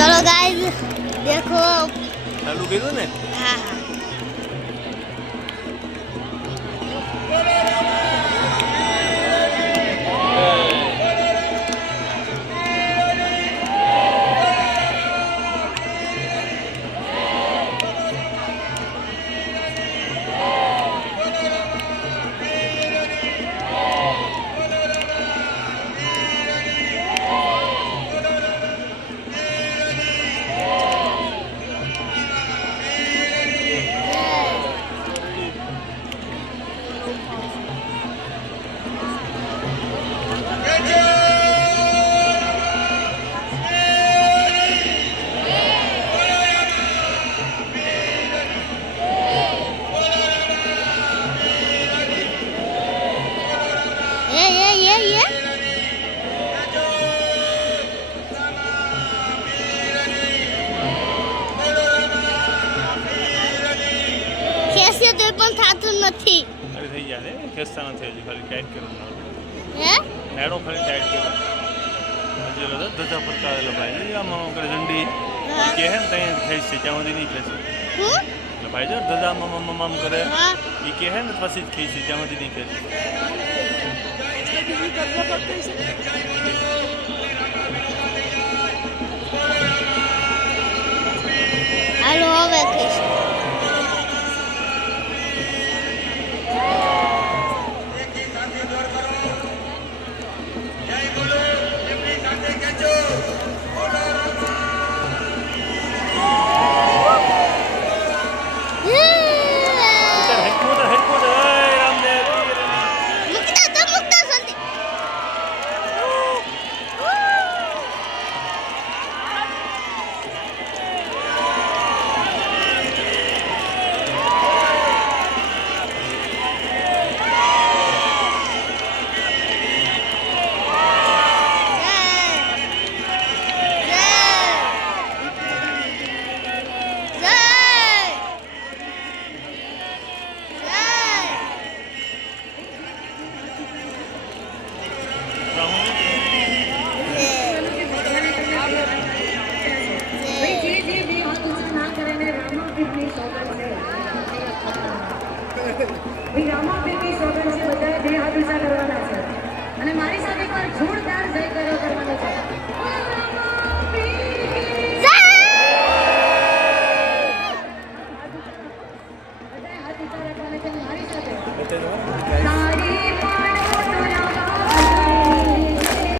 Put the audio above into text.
ચલો ગાઈઝ દેખો. ચાલુ કર્યું ને? હા હા. એ એ એ એ ખેંચીએ તો પણ થતું નથી અરે થઈ ગયા છે ખેંચતા નથી હજી ખાલી ટાઈટ કર્યું હે હેડો ખાલી ટાઈટ કર્યો હજી ઓલો તો ધજા ફટકારેલો ભાઈ છે આમ આમ કરે ઝંડી હા. કે હે ને ત્યાં ખેંચશે ત્યાં સુધી નહીં ખેંચે હું એટલે ભાઈ જો ધજા આમ આમ આમ આમ કરે હા એ કે હે ને પછી જ ખેંચશે ત્યાં સુધી નહીં કેવી કસરત થઈ છે વિરામાબેનની સોગંદ છે બધાએ બે હાથ ઊંચા છે. અને મારી સાથે એકવાર જોરદાર જય કર્યો કરવાનો છે. બધાએ હાથ ઊંચા રાખવાના છે મારી સાથે